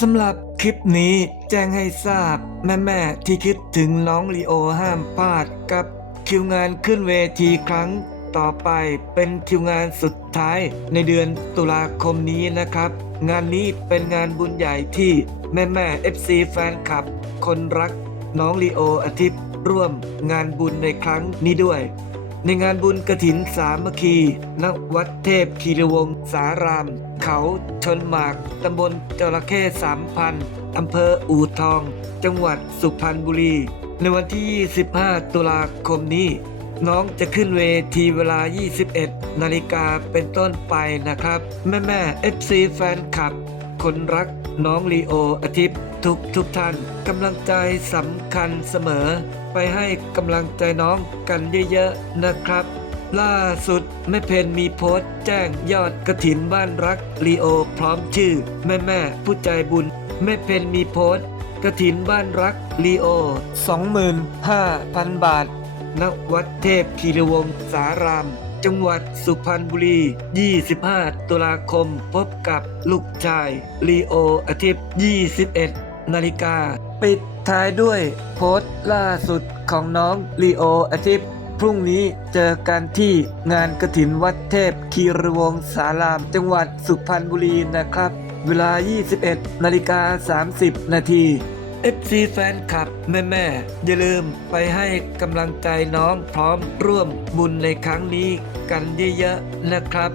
สำหรับคลิปนี้แจ้งให้ทราบแม่ๆที่คิดถึงน้องลีโอห้ามพลาดกับคิวงานขึ้นเวทีครั้งต่อไปเป็นคิวงานสุดท้ายในเดือนตุลาคมนี้นะครับ งานนี้เป็นงานบุญใหญ่ที่แม่ๆ FC แฟนคลับ คนรักน้องลีโออาทิตย์ร่วมงานบุญในครั้งนี้ด้วย ในงานบุญกระถินสามัคคีณวัดเทพคีรีวงศาราม เขาชนหมาก ตำบลจระเข้สามพันอำเภออู่ทอง จังหวัดสุพรรณบุรี ในวันที่ 25 ตุลาคมนี้ น้องจะขึ้นเวทีเวลา 21 นาฬิกาเป็นต้นไปนะครับ แม่แม่ FC แฟนคลับ คนรัก น้องลีโออาทิตย์ทุกทุกท่านกำลังใจสำคัญเสมอ ไปให้กำลังใจน้องกันเยอะๆนะครับ ล่าสุดแม่เพนมีโพสต์ แจ้งยอดกระถินบ้านรักลีโอพร้อมชื่อ แม่แม่ผู้ใจบุญแม่เพนมีโพสต์กระถินบ้านรักลีโอ 25,000 บาทณวัดเทพคีรวงศาราม จังหวัดสุพรรณบุรี 25 ตุลาคมพบกับลูกชายลีโออาทิตย์ 21 นาฬิกา ปิดท้ายด้วยโพสต์ล่าสุดของน้องลีโออาทิตย์พรุ่งนี้เจอกันที่งานกระถินวัดเทพคีรวงศาราม จังหวัดสุพรรณบุรีนะครับ เวลา 21 นาฬิกา 30 นาที FC แฟนคลับแม่แม่ๆอย่าลืมไปให้กำลังใจน้องพร้อมร่วมบุญในครั้งนี้กันเยอะๆนะครับ